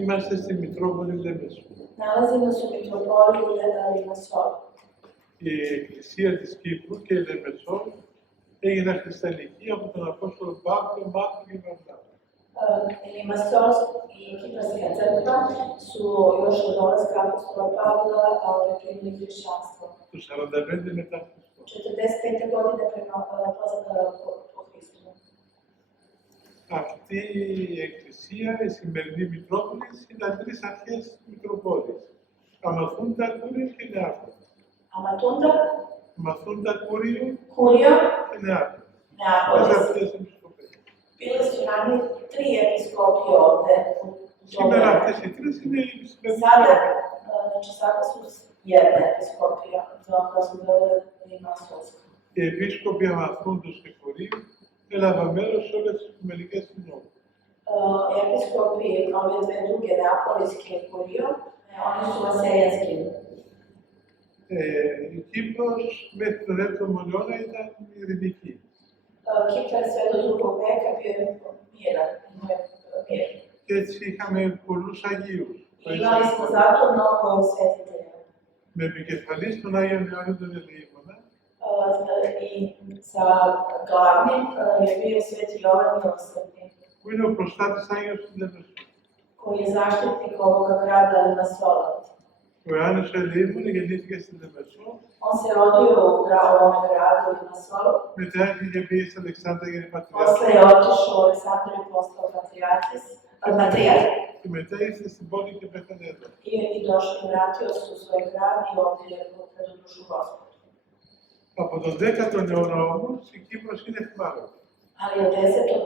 Είμαστε στη Μητρόπολη Λεμεσού. Nalazimo se u Mitropoliji Limassol. Η Εκκλησία της Κύπρου και η Λεμεσό έγιναν χριστιανική από τον Απόστολο Παύλο, Μάρκο και Βαρνάβα. Limassol i Kiparska crkva su još od dolaska apostola Pavla primili hrišćanstvo. Το 45 μετά Χριστό. 45. godine po Hristu. Αυτή η εκκλησία, η σημερινή Μητρόπολη, ήταν τρεις αρχές Μητροπόλης. Αμαθούντα, Κούριο και Νεάπολη. Amatunda, Αμαθούντα, Κούριο Kurio, και Νεάπολη. Neapolis. Τρεις αυτές επισκοπές. Bili su ranije 3 episkopije ovde. Σήμερα αυτές οι τρεις είναι οι σημερινές. Sada su jedna episkopija, koja se zove Limassolska. Οι επίσκοποι Αμαθούντος και Κορίου έλαβαν μέρος σε όλες τις Οικουμενικές συνόδους. Episkopi ove dve druge, Neapoliske i Kurio, oni su vaseljanski. Η Κύπρος μέχρι τον 7ο αιώνα ήταν ειρηνική. Kipar sve do drugog veka bio je miran, imao je mir. Και έτσι είχαμε πολλούς Αγίους. Imali smo zato mnogo svetitelja. Με επικεφαλής τον Άγιο Ιωάννη τον Ελεήμονα, I sa glavnim je bio sveti Jovan Milosrdni, που είναι ο προστάτης Άγιος του Λεμεσού. koji je zaštitnik ovoga grada Limassola. Ο Ιωάννης ο Ελεήμονα γεννήθηκε στη Λεμεσό, On se rodio u ovome gradu Limassolu. μετά έφυγε πήγε στην Αλεξάνδρα για την Posle Πατριάρχη je otišao u Aleksandru i postao patrijarh. και μετά ήρθε στην πόλη και πέθανε εδώ. I došao i vratio se u svoj grad i ovdje je predo dušu Gospodu. Από τον 10ο αιώνα όμως η Κύπρος είναι εχμάλωτη. Ali od 10.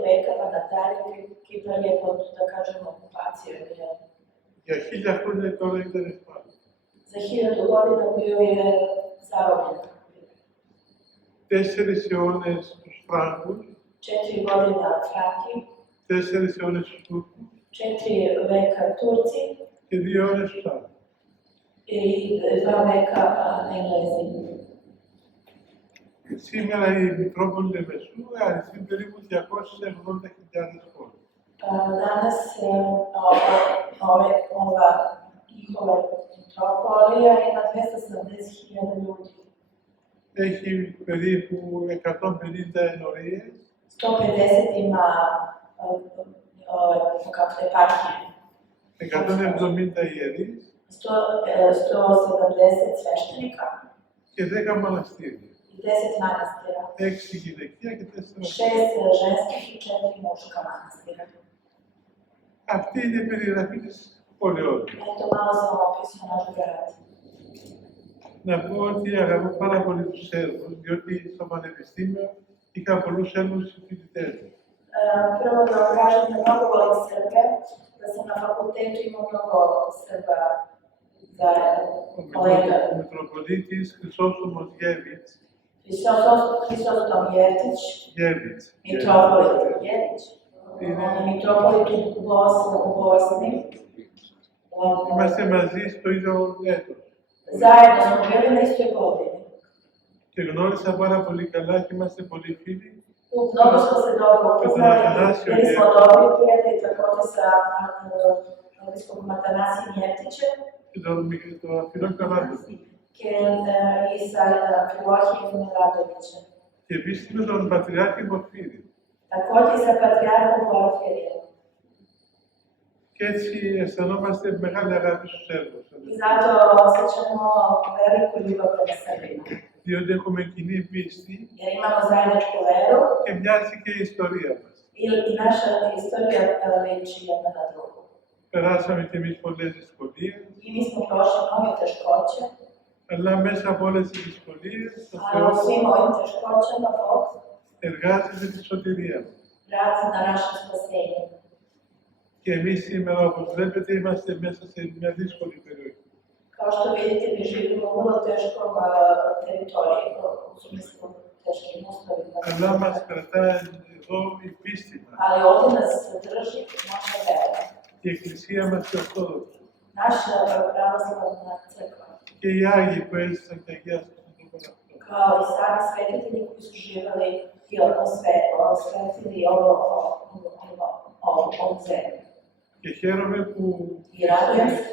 veka pa nadalje Kipar je pod, da kažemo, okupacijom. Για 1000 χρόνια τώρα ήταν εχμάλωτη. Za 1000 godina bio je zarobljen. 4 αιώνες τους Φράγκους, 4 godina Franki, 4 αιώνες τους Τούρκους 4 veka Turci και 2 αιώνες τους άλλους. i 2 veka Englezi. Σήμερα η Μητρόπολη Λεμεσού αριθμεί περίπου 280.000 πόλεις. Danas ova njihova metropolija ima 270.000 ljudi. Έχει περίπου 150 ενορίες 150 ima kako eparhije. 170 ιερείς 170 sveštenika και 10 μοναστήρια. i 10 manastira. 6 γυναικεία και 4 6 ženskih i 4 muška manastira. Αυτή είναι η περιγραφή της πολεόδου. Eto, malo sam opisao naš grad. Να πω ότι αγαπώ πάρα πολύ τους Σέρβους, διότι στο Πανεπιστήμιο είχα πολλούς Σέρβους φοιτητές μου. Prvo da vam kažem da mnogo volim Srbe, da sam na fakultetu imao mnogo Srba za kolega. Ο Μητροπολίτης Χρυσόστομος Γέβιτς, Hrisostom Jevtić, Γέβιτς, mitropolit Jevtić, on je mitropolit u Bosni. Είμαστε μαζί στο ίδιο έτος. Zajedno smo bili na istoj godini. Και γνώρισα πάρα πολύ καλά και είμαστε πολύ φίλοι. Mnogo smo se dobro upoznali, bili smo dobri prijatelji također sa biskupom Atanasijem Jevtićem Και το Αφιλό Καράδο. i sa Filohijem Radovićem. Και επίσης με τον Πατριάρχη Πορφύρη. Također i sa patrijarhom Porfirijem. Και έτσι αισθανόμαστε μεγάλη αγάπη στους Σέρβους. I zato osjećamo veliku ljubav prema Srbima. Διότι έχουμε κοινή πίστη Jer imamo zajedničku veru και μοιάζει και η ιστορία μας. i naša istorija liči jedna na drugu. Περάσαμε και εμείς πολλές δυσκολίες, I mi smo prošli mnoge teškoće, αλλά μέσα από όλες τις δυσκολίες το ali u Θεός svim ovim teškoćama Bog εργάζεται τη σωτηρία μας. radi na našem spasenju. Και εμείς σήμερα, όπως βλέπετε, είμαστε μέσα σε μια δύσκολη περιοχή. Kao što vidite, mi živimo u vrlo teškom teritoriji, u smislu teškim uslovima. Αλλά μας κρατάει εδώ η πίστη μας. Ali ovdje nas drži naša vera, Η Εκκλησία μας είναι Ορθόδοξη. naša pravoslavna crkva, Και οι Άγιοι που έζησαν και αγιάστηκαν στον τόπο αυτό. kao i sami svetitelji koji su živjeli i osvetili ovu zemlju. Και χαίρομαι που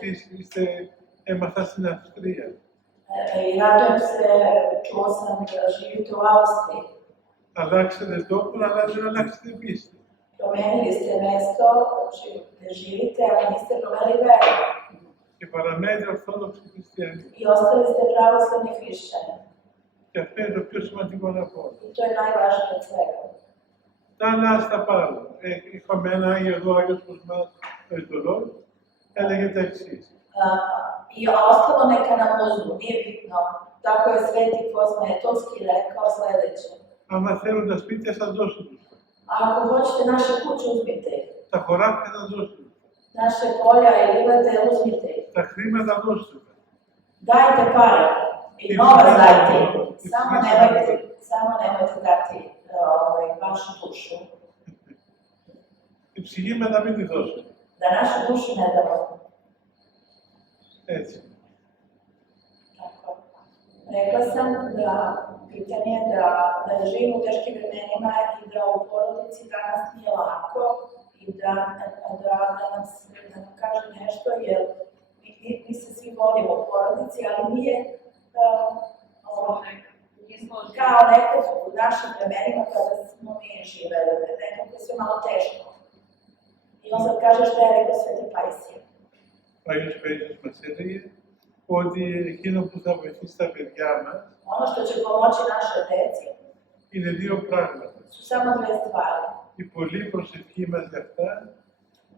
εσείς έμαθα στην Αυστρία. I radujem se, čuo sam da živite u Austriji. Αλλάξετε τόπο, αλλά δεν αλλάξετε πίστη. Promenili ste mesto gde živite, ali niste promenili veru. Και παραμένετε ορθόδοξοι χριστιανοί. I ostali ste pravoslavni hrišćani. Και αυτό είναι το πιο σημαντικό από όλα. I to je najvažnije od svega. Τα άλλα στα πάρω. Είχαμε ένα Άγιο εδώ, Άγιος Κοσμάς, ο Ιτωλός, έλεγε τα εξής. I ostalo neka nam uzmu, nije bitno. Tako je Sveti Kozma Etovski rekao sledeće. Άμα θέλουν τα σπίτια, θα δώσουν τους. Ako hoćete naše kuće, uzmite ih. Τα χωράφια θα δώσουν. Naše polja i livade, uzmite ih. Τα χρήματα δώσουν. Dajte pare i novac dajte. Samo nemojte dati vašu dušu. Η ψυχή μετά μην τη δώσουν. Da našu dušu ne damo. Έτσι. Tako. Rekla sam da pitanje da živimo u teškim vremenima i da u porodici danas nije lako i da nam kaže nešto, jer mi se svi volimo u porodici, ali nije kao nekad u našim vremenima kada smo mi živeli, nekako je sve malo teško. I on sad kaže šta je rekao Sveti Pajsije. Ο Άγιος Παΐσιος μας έλεγε ότι εκείνο που θα βοηθήσει τα παιδιά μας Ono što će pomoći našoj deci είναι δύο πράγματα. su samo dve stvari. Η πολλή προσευχή μας για αυτά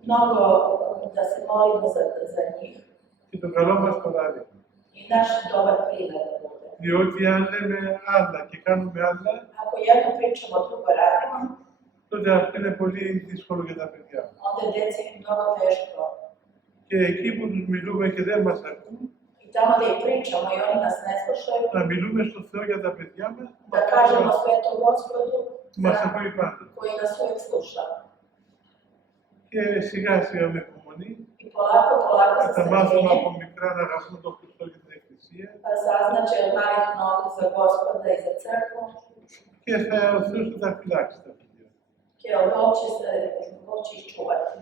Mnogo da se molimo za njih και το καλό μας παράδειγμα. i naš dobar primjer da bude. Διότι αν λέμε άλλα και κάνουμε άλλα, Ako jedno pričamo, drugo radimo, τότε αυτό είναι πολύ δύσκολο για τα παιδιά. onda je deci mnogo teško. Και εκεί που τους μιλούμε και δεν μας ακούν, I tamo gdje ih pričamo i oni nas ne slušaju, να μιλούμε στο Θεό για τα παιδιά μας, da kažemo Svetom Gospodu μας ακούει πάντα. koji nas uvijek sluša. Και σιγά σιγά με υπομονή, I polako sa θα μάθουμε strpljenjem από μικρά να αγαπούμε τον Χριστό και την Εκκλησία saznaće od malih nogu za Gospoda i za crkvu, και ο Θεός θα τα φυλάξει τα παιδιά. και Bog će ih čuvati.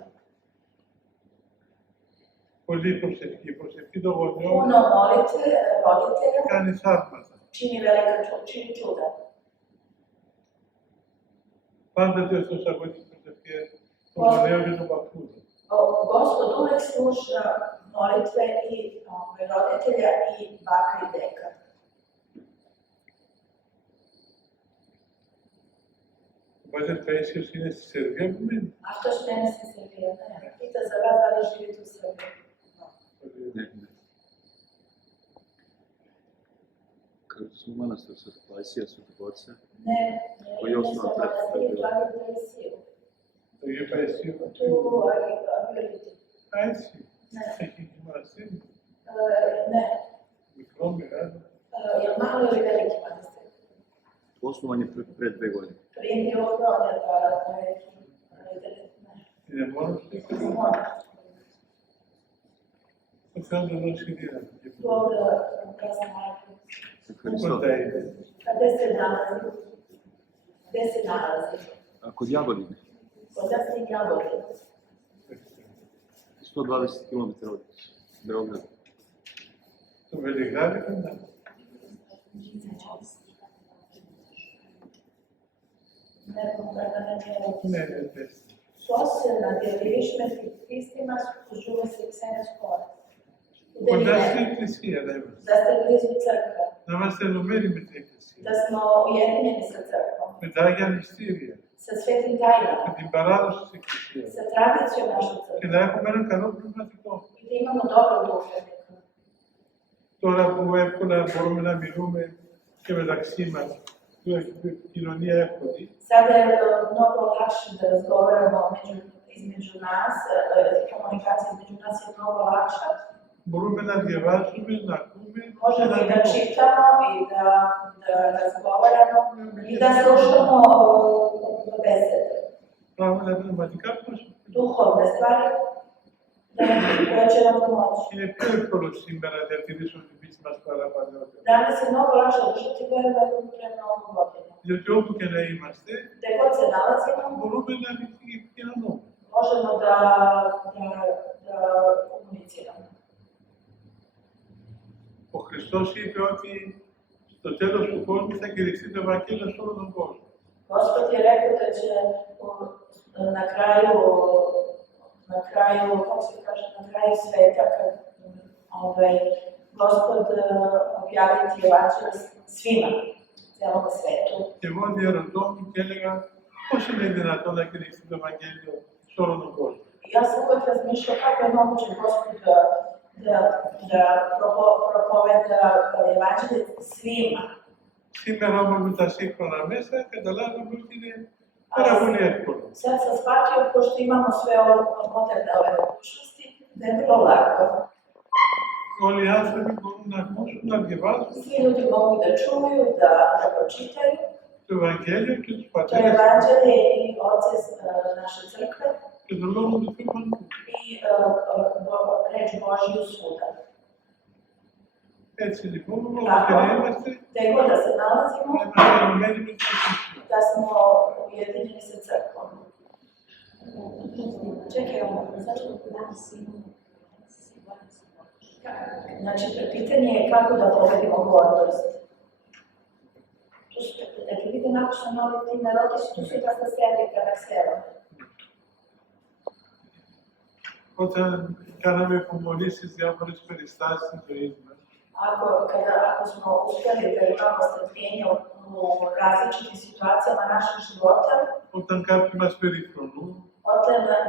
Πολύ προσευχή, προσευχή των γονιών Puno molite roditelja, κάνει θαύματα. čini čuda. Πάντοτε ο Θεός ακούει τις προσευχές των γονέων και των παππούδων. Gospod uvek sluša molitve i roditelja i baka i deka. Ο Πατέρ Παΐσιος είναι στη Σερβία που μένει. Αυτός μένει στη Σερβία, ναι. Πείτε za vas da li živite u Srbiji. Ne, ne. Kad su manastir Svetog Pajsija, Svetog Oca, Ne, Koji je ne osnovan sam taj- manastir u Agir Pajsiju. Το Αγίο Παΐσιο. Tu Agiriti. Α, έτσι. Ναι. Έχει και μοναστήρι. Ne, Μικρό, μεγάλο. je li malo ili veliki manastir? osnovan je pre 2 godine. Prije ovog godina, ne. Είναι μόνος του και ο Θεός του δώσει δύναμη. Bog da znate. Hristos. Κοντά είναι. Gde se nalazi? Gde se nalazi? A kod Jagodine, Kod nas je Jagodina. 120 km od Beograda. Το Βελιγράδι κοντά. Ναι, ναι, πες. Susjedna djelišme Kristima služuje se ksene skoro. Κοντά στην Εκκλησία να είμαστε. Da ste blizu crkve, Να είμαστε ενωμένοι με την Εκκλησία. da smo ujedinjeni sa crkvom, Με τα Άγια Μυστήρια. sa svetim tajnama, Με την παράδοση της Εκκλησίας. sa tradicijom naše Και crkve να έχουμε έναν καλό πνευματικό. i da imamo dobro duhovnika. Τώρα που εύκολα μπορούμε να μιλούμε και μεταξύ μας, που η κοινωνία εύκολη, Sada je mnogo lakše da razgovaramo između nas, komunikacija između nas je mnogo lakša. μπορούμε να διαβάζουμε, να ακούμε και Možemo να i da μιλούμε. čitamo i da razgovaramo i da slušamo besede. Πράγματα πνευματικά που μας Duhovne stvari koje će nam pomoći. είναι πιο εύκολο σήμερα να διατηρήσουμε την πίστη μας παρά παλαιότερα. Danas je mnogo lakše držati veru nego pre mnogo godina. Διότι όπου και να είμαστε, Gde god se nalazimo, μπορούμε να επικοινωνούμε. možemo da komuniciramo. Ο Χριστός είπε ότι στο τέλος του κόσμου θα κηρυχθεί το Ευαγγέλιο σε όλο τον κόσμο. Gospod je rekao da će na kraju, kako se kaže, na kraju sveta, kad Gospod objaviti evanđelje svima, celom svetu. Και εγώ διαρωτώμουν και έλεγα πώς είναι δυνατόν να κηρυχθεί το Ευαγγέλιο σε όλο τον κόσμο. Ja sam uvijek razmišljao kako je moguće Gospod da propoveda evanđelje svima. Σήμερα όμως με τα σύγχρονα μέσα καταλάβαμε ότι είναι πάρα πολύ εύκολο. Sad sam shvatio, pošto imamo sve moderne ove mogućnosti, da je vrlo lako. Όλοι οι άνθρωποι μπορούν να ακούσουν, να διαβάσουν Svi ljudi mogu da čuju, da pročitaju. το Ευαγγέλιο και τους To je πατέρες evanđelje i oce naše crkve και τον Λόγο του Θεού παντού. i reč Božju svuda. Έτσι λοιπόν, όπου και να είμαστε, Gde god da se nalazimo, να είμαστε ενωμένοι με τον Χριστό. da smo ujedinjeni sa crkvom. Čekaj, zašto danas imamo? Znači, pitanje je kako da pobedimo gordost. Dakle, vidite, napišno novi ti narodi su tu sutra sa sebi kada selo. Όταν κάναμε υπομονή στις διάφορες περιστάσεις της ζωής μας, Ako smo uspjeli da imamo strpljenje u različitim situacijama našeg života, όταν κάποιοι μας περιφρονούν,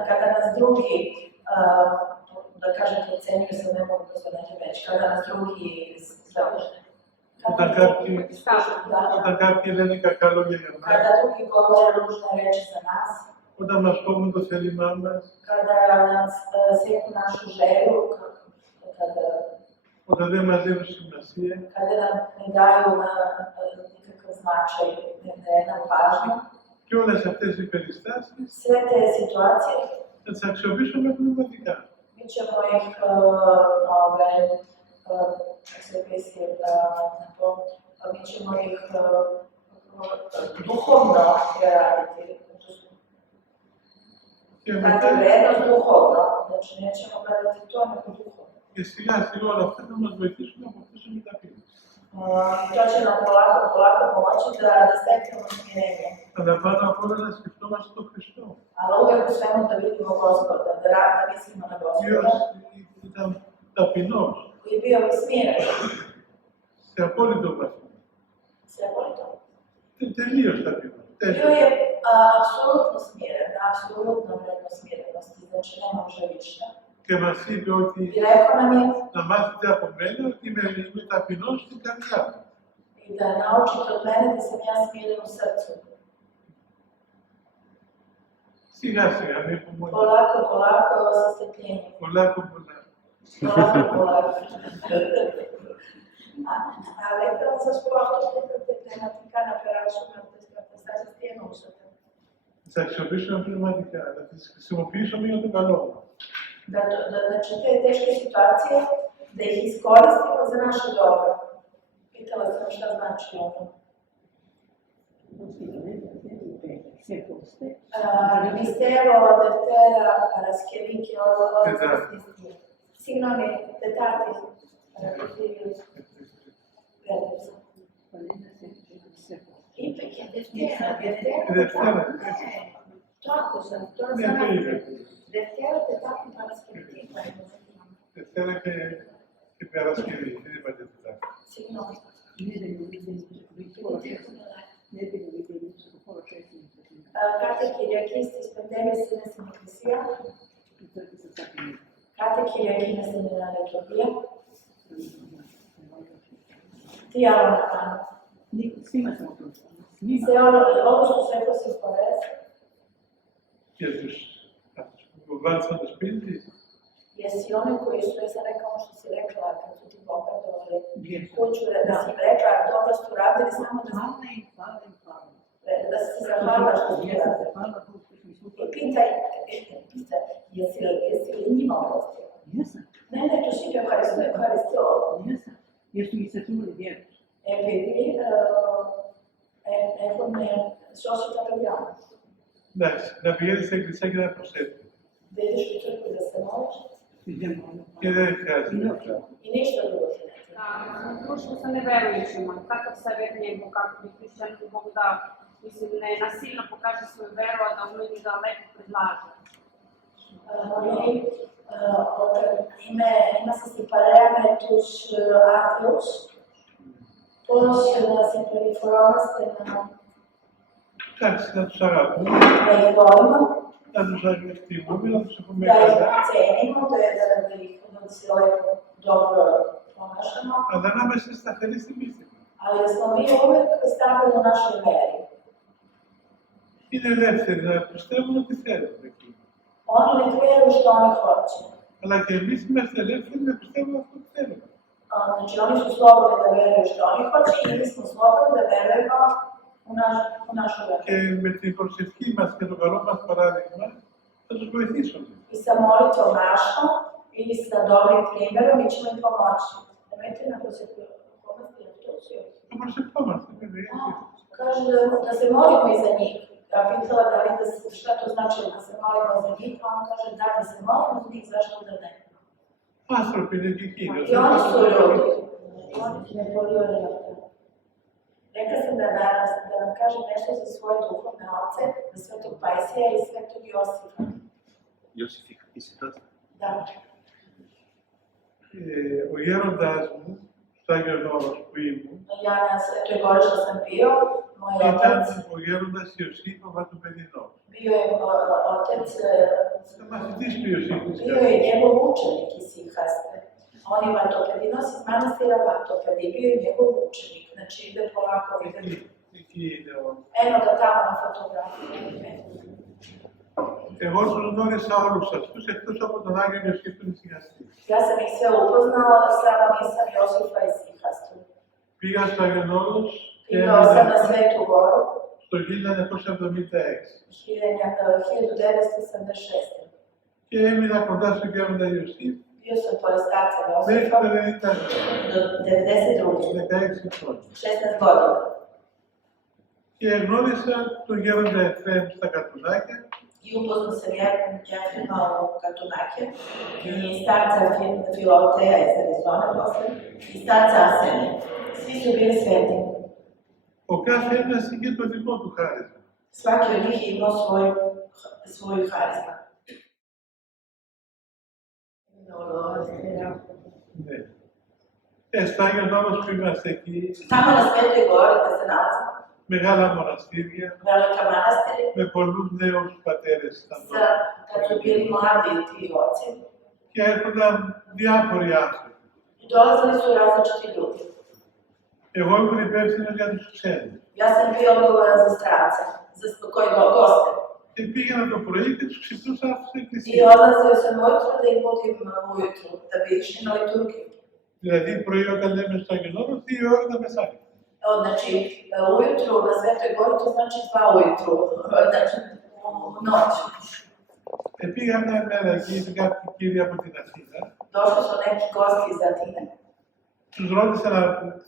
kada nas drugi, da kažem, procenjuju se, ne mogu to sad neću reći, kada nas drugi όταν κάποιοι λένε κακά λόγια για μας, kada drugi govore ružne reči za nas, όταν μας κόβουν το θέλημά μας, kada nas seku našu želju, όταν δεν μας δίνουν σημασία, kada nam ne daju nikakav značaj, ne daje nam pažnju. και όλες αυτές οι περιστάσεις Sve te situacije, θα τις αξιοποιήσουμε πνευματικά. mi ćemo ih, kako se pisati na to, mi ćemo ih duhovno raditi. Και Dati μετά, vrednost duhovno, znači nećemo gledati to nego duhovno. και σιγά σιγά όλα αυτά θα μας βοηθήσουν να αποκτήσουμε ταπείνωση. To će nam polako pomoći da steknemo smirenje. Αλλά πάνω απ' όλα να σκεφτόμαστε τον Χριστό, Ali uvijek u svemu da vidimo Gospoda, da mislimo na ο Gospoda, οποίος ήταν ταπεινός, koji je bio smiren. σε απόλυτο βαθμό. Sve voli to. Τελείως ταπεινός. Bio je apsolutno smiren, apsolutno vredno smirenosti, znači nema može više. Και μας είπε ότι I rekao nam je να μάθετε από μένα ότι είμαι ταπεινός στην καρδιά μου. i da naučite od mene da sam ja smiren u srcu. Σιγά σιγά, με υπομονή. Polako, sa strpljenjem. Πολλά κομπολά. Polako. Ali htjela sam što αυτό je tematika na περάσουμε από τις καταστάσεις, τι εννοούσατε? Τις αξιοποιήσουμε πνευματικά, να τις χρησιμοποιήσουμε για το καλό μας. Znači te teške situacije, da ih iskoristimo za naše dobro. Pitala sam šta znači ovo. Mistero, Deftera, Paraskevike, Signomi, Detati, Ipak je Deftera, Tako sam, to Ναι, znam. το είπε. Deftera, Detati, Paraskevike. Δευτέρα και Παρασκευή, δεν είπατε Τετάρτη. Signomi. Katekirjakist iz pandemije sinesena Eklisija, katekirjakina sinesena liturgija, dijalog. Svima sam to. Se ovo što se rekao se usporede, Και τους που βάλσαν το σπίτι της, jesi oni koji su, ja sam rekao ono što si rekla, kad su ti bombardovali kuću, da si im rekla, dobro su radili, samo da si se zahvala što su radili. I pitaj, jesi li njima oprostila? Jesam, Ne, tu si ga koristio. jesam. Jer su mi se čuvali vjeru. E vidi, što su tako gledali? εντάξει, να πηγαίνει στην εκκλησία και να προσέχει. Da ideš u crkvu da se moliš Idemo. Και δεν χρειάζεται αυτά. i ništa drugo ti ne treba. Da, sam društvo sa neverujućima. Kakav savjet njegu, kako bi hrišćanku mogu da, mislim, ne nasilno pokaže svoju veru, a da ljudi da lepo predlaže. Ima se separare tus atheus, possono sempre riformarsi Εντάξει, να τους αγαπούμε, da ih volimo, να τους αγαπητούμε, να τους έχουμε da ih καλά, cenimo, da se lepo, dobro ponašamo, αλλά να είμαστε σταθεροί στη πίστη μας. ali da smo mi uvek stavili u našoj veri. Είναι ελεύθεροι να πιστεύουν ότι θέλουν εκεί. Oni nek veruju što oni hoće. Αλλά και εμείς είμαστε ελεύθεροι να πιστεύουμε αυτό που θέλουμε. Znači, oni su slobodni da veruju što oni hoće i mi smo slobodni da verujemo u našu veru. Και με την προσευχή μας και το καλό μας παράδειγμα θα τους βοηθήσουμε. I sa molitvom našom i sa dobrim primjerom mi ćemo im pomoći. Nemojte na prosjekovnosti instrukciju. Το προσευχόμαστε, βέβαια. Kaže da se molimo i za njih. Ja pitala da li šta to znači da se molimo za njih, a on kaže da se molimo za njih, zašto da ne. Άνθρωποι είναι και εκείνοι. I oni su ljudi. I oni ne volio to. Rekla sam da danas da nam kaže nešto za svoje duhovne oce, za svetog Pajsija i svetog Josifa. Ιωσήφ, είσαι τότε. Da. Ο γέροντάς μου, στο Άγιος Όρος που ήμουν, Ja na Svetoj Gori što sam bio, moj ήταν otac ο γέροντας Ιωσήφ ο Βατοπεδινός. bio je otac, Ήταν μαθητής του Ιωσήφ της bio je njegov učenik iz Sihaste. On je Vatopedinos iz manastira Vatopedi, bio je njegov učenik, znači ide polako, ide. Εκεί είναι ο... Eno ga tamo na fotografiji. Εγώ τους γνώρισα όλους αυτούς, εκτός από τον Άγιο Ιωσήφ του Νησυχαστή. Ja sam ih sve upoznao, samo nisam Josifa iz Sihastu. Πήγα στο Άγιον Όρος και Išao sam na έμεινα Svetu Goru το 1976 1976. και έμεινα κοντά στον γέροντα Ιωσήφ Bio sam pored starca μέχρι Josifa το 90, do 92. 16 χρόνια. 16 godina. Και γνώρισα τον γέροντα Εφραίμ στα Κατουνάκια I upoznao sam Jefrima u Katunake i starca Filoteja iz Arizone posle i starca Asenija. Svi su bili sveti. ο κάθε ένας είχε το δικό του χάρισμα. Svaki od njih je imao svoju harizma. Ναι. Στο Άγιον Όρος που είμαστε εκεί, Tamo na Svetoj Gori gde se nalazimo, μεγάλα μοναστήρια, velika manastiri, με πολλούς νέους πατέρες ήταν τότε. kad su bili mladi ti oci, Και έρχονταν διάφοροι άνθρωποι. i dolazili su različiti ljudi. Εγώ ήμουν υπεύθυνος για τους ξένους. Ja sam bio odgovoran za strance, za koji goste. Και πήγαινα το πρωί και τους ξυπνούσα αυτούς στην I εκκλησία. odlazio sam ujutro da ih budim ujutru, da bi išli na liturgiju. Δηλαδή, πρωί όταν λέμε στο Άγιον Όρος, 2 ώρες τα μεσάνυχτα. Znači, ujutru na Svetoj Gori to znači 2 ujutru, znači u noć. Πήγα μια μέρα εκεί, ήταν κάποιοι κύριοι από την Αθήνα. Došli su neki gosti iz Atine. Τους ρώτησα να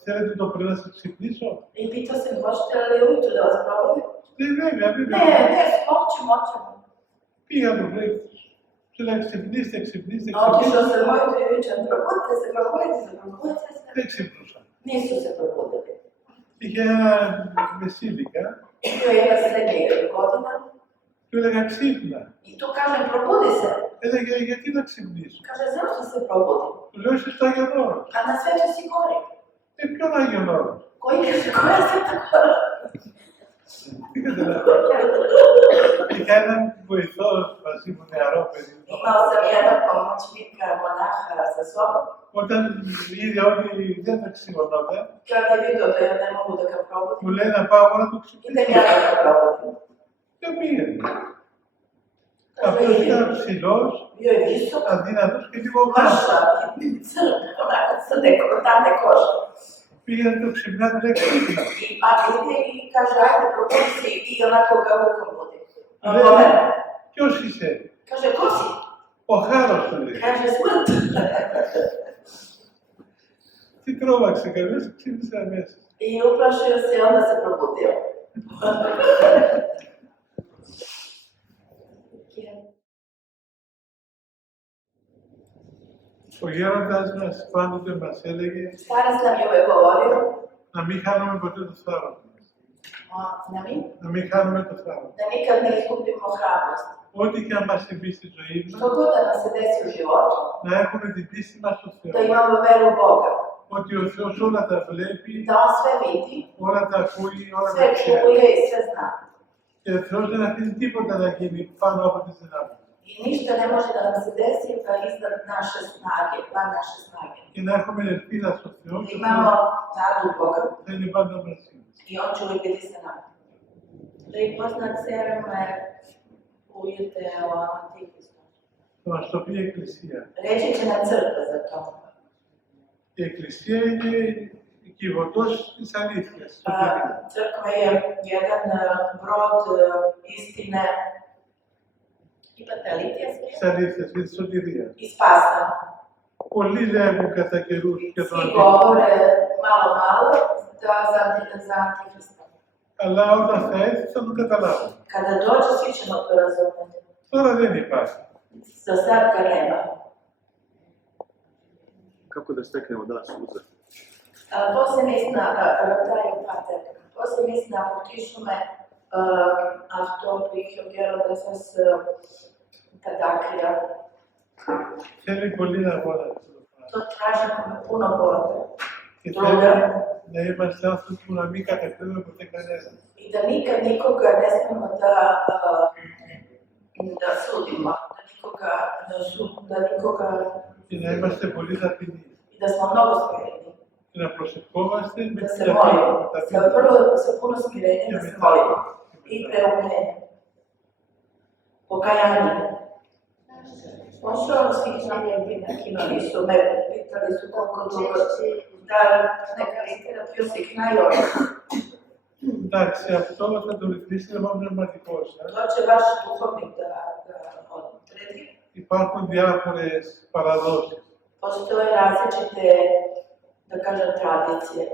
θέλετε το πρωί να σας ξυπνήσω. I pitao sam, hoćete li ujutru da vas probudim? Βέβαια, βέβαια. Ne, hoćemo. Πήγα το πρωί. Του έλεγα ξυπνήστε. A otišao sam ujutru i vičem, probudite se. Δεν ξυπνούσα. Nisu se probudili. Είχε ένα μεσήλικα, Bio je jedna srednje godina του έλεγα ξύπνα. i tu kažem, probudi se. Έλεγε γιατί να ξυπνήσω. Kaže, zašto se probudi? Του λέω είσαι στο Άγιον Όρος. A na Svetoj si Gori. Ποιον Άγιον Όρος. Koji kaže, koja je Sveta Gora? Τι καταλαβαίνω. Είχα έναν βοηθό μαζί μου νεαρό παιδί. Imao sam jedan pomoćnika monaha sa sobom. Όταν είδε ότι δεν θα ξυπνόταν, Kad je vidio da ja ne mogu da ga μου probudim, λέει να πάω εγώ να το ξυπνήσω. idem ja da ga probudim. Και πήγαινε. Kaže, Αυτός idi. ήταν ψηλός, Bio je visok, αδύνατος και λίγο γράμμα. mršav, onako tamne kože. Πήγαινε το ξυπνά, του λέει ξύπνα. I pa ide i kaže, ajde probudi se i onako ga rukom budi. Λέει, ποιος είσαι. Kaže, ko si? Ο Χάρος του λέει. Kaže, smrt. Τι τρόμαξε κανένας, ξύπνησε αμέσως. I uplašio se i onda se probudio. Ο γέροντας μας πάντοτε μας έλεγε Starac nam je uvek govorio, να μην χάνουμε ποτέ το θάρρος μας. Να μην χάνουμε το θάρρος. da nikad ne izgubimo hrabrost. Ό,τι και αν μας συμβεί στη ζωή Što μας, god da nam se desi u životu, να έχουμε την πίστη μας στο da Θεό. imamo veru u Boga, Ότι ο Θεός όλα τα βλέπει, da On sve vidi, όλα τα ακούει, όλα τα sve ξέρει. čuje i sve zna. Και ο Θεός δεν αφήνει τίποτα να γίνει πάνω από τις δυνάμεις. I ništa ne može da nam se desi iznad naše snage, van naše snage. Και να έχουμε ελπίδα στο Θεό, Da και ο imamo Θεός nadu u Boga θα είναι πάντα μαζί μας. i On će uvijek biti sa nama. Prepoznat serama ujete o Antikristu. Θα μας το πει η Εκκλησία. Reći će nam crkva za to. Η Εκκλησία είναι η κυβωτός της αλήθειας. Crkva je jedan brod istine i patalitijas Της αλήθειας και της σωτηρίας. i spasa. Πολλοί λέγουν κατά καιρούς για τον Svi Αντίχριστο. govore malo za Antikrista. Αλλά όταν θα έρθει θα τον καταλάβουν. Kada dođe, svi ćemo to razumjeti. Τώρα δεν υπάρχει. Za sad ga nema. Kako da steknemo da sutra? Posljednji ρωτάει ο Πάτερ, posljednji αποκτήσουμε αυτό που είχε ο γέροντας σας τα δάκρυα. Θέλει πολύ να αγωνιστούμε. Το traži puno borbe. Και θέλει να είμαστε άνθρωποι που να μην κατακρίνουμε ποτέ κανέναν. I da nikad nikoga ne smemo da sudimo, da nikoga Και να είμαστε πολύ ταπεινοί. i da smo mnogo smireni. Και να προσευχόμαστε με Da την se molimo, ταπεινή. sa puno smirenja da se molimo. I preumenje. Pokajanje. Pošto svih znamenja na kinoli su me pitali su koliko dugo da neka terapeutik najbolje. Εντάξει, αυτό θα το ρυθμίσει ο πνευματικός. To će vaš duhovnik da odredi. Υπάρχουν διάφορες παραδόσεις. Postoje različite, da kažem, tradicije,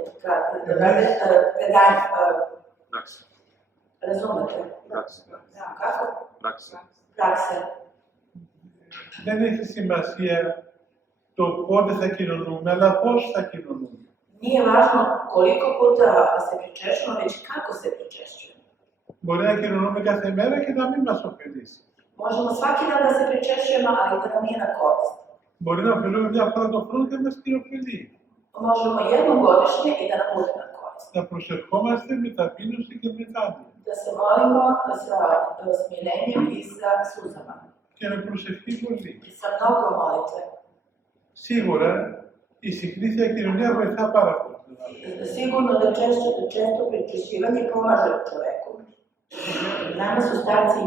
predanje, Praksa. razumete? Praksa. Kako? Praksa. Prakse. Δεν έχει σημασία το πότε θα κοινωνούμε, αλλά πώς θα κοινωνούμε. Nije važno koliko puta se pričešćujemo, već kako se pričešćujemo. Μπορεί να κοινωνούμε κάθε μέρα και να μην μας ωφελήσει. Možemo svaki dan da se pričešćujemo, ali da nam nije na korist. Μπορεί να ωφελούμε μια φορά το χρόνο και να μας κυριοφελεί. Možemo jednom godišnje i da nam bude na korist. Να προσευχόμαστε με ταπείνωση και με τάμπη. Da se molimo sa smirenjem i sa suzama. Και με προσευχή πολύ. I sa mnogo molitve. Σίγουρα η συχνή κοινωνία βοηθά πάρα πολύ. Sigurno da često pričešćivanje pomaže čoveku. Nama su starci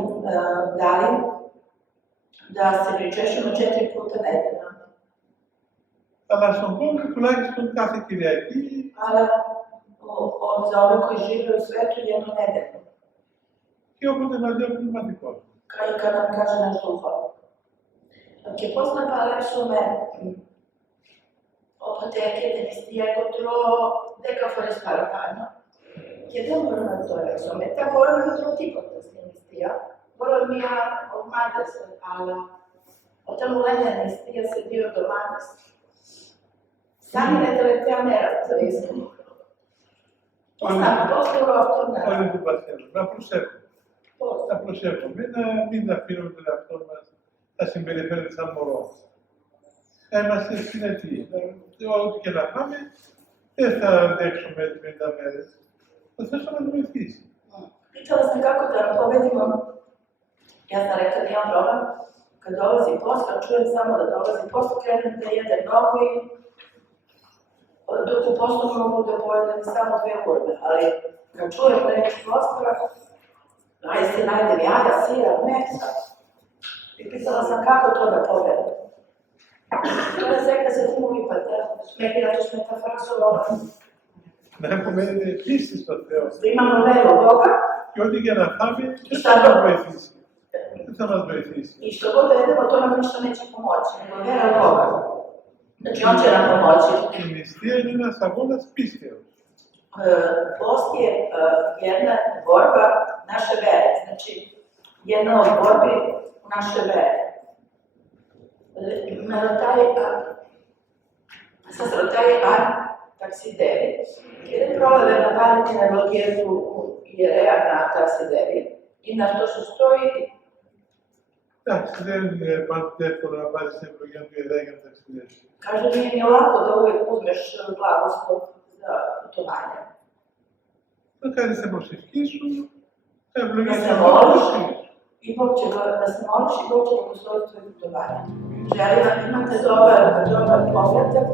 dali da se pričešćujemo 4 puta nedeljno. Αλλά στον κόσμο τουλάχιστον κάθε Κυριακή Ali za ove koji žive u svetu jedno nedeljno. και όποτε να δει ο πνευματικός. Kao i kad nam kaže naš duhovnik. Και πώς να παλέψουμε όποτε έχετε νηστεία, εγώ τρώω 10 φορές παραπάνω. Και δεν μπορώ να το έρθω. Μετά μπορώ να τρώω τίποτα στην νηστεία. Μπορώ μία εβδομάδα, αλλά όταν μου λένε νηστεία σε 2 εβδομάδες, σαν είναι τελευταία μέρα το ρίσκο. Πώς μπορώ αυτό να... Όλοι του παθαίνουν. Να προσέχουμε. Πώς. Να προσέχουμε. Να μην αφήνουμε τον εαυτό μας να συμπεριφέρεται σαν μωρό. Να είμαστε συνετοί. Ό,τι και να πάμε, δεν θα αντέξουμε 50 μέρες. Ο Θεός θα μας βοηθήσει. Pitala sam kako da povedimo, ja sam rekla da imam problem, kad dolazi post, kad čujem samo da dolazi post, krenem da jedem mnogo i dok u postu mogu da pojedem samo 2 urme, ali kad čujem da neki posta, aj se najdem jaja, sira, mesa. I pitala sam kako to da povedem. Kada se rekla se ti mu vipate, smjerila ćeš me ta frasovala. Να έχουμε πίστη στο Θεό. Da imamo veru u Boga, Και ό,τι και να φάμε, δεν θα μας βοηθήσει. Δεν θα μας βοηθήσει. i što god da jedemo, to nam ništa neće pomoći, nego vera u Boga. Znači, On će nam pomoći. Η νηστεία είναι ένας αγώνας πίστεως. Post je jedna borba naše vere, znači jedna od borbi naše vere. Sacerdotai taxi devi, che prova da una parte nello Gesù Ierea taxi devi, in alto su stoji. Εντάξει, δεν είναι πάντα εύκολο να πάρεις την ευλογία του ιερέα για να ταξιδέψεις. Kaže, nije mi lako da uvijek uzmeš blagoslov za putovanje. Θα κάνεις την προσευχή σου, θα Da ευλογήσεις se την moliš προσευχή σου. i Bog će da se moliš i Bog će blagosloviti tvoje putovanje. Želim da imate dobar povratak,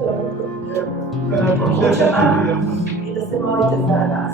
Να προσέχεις τη βία μας. i da se molite za nas.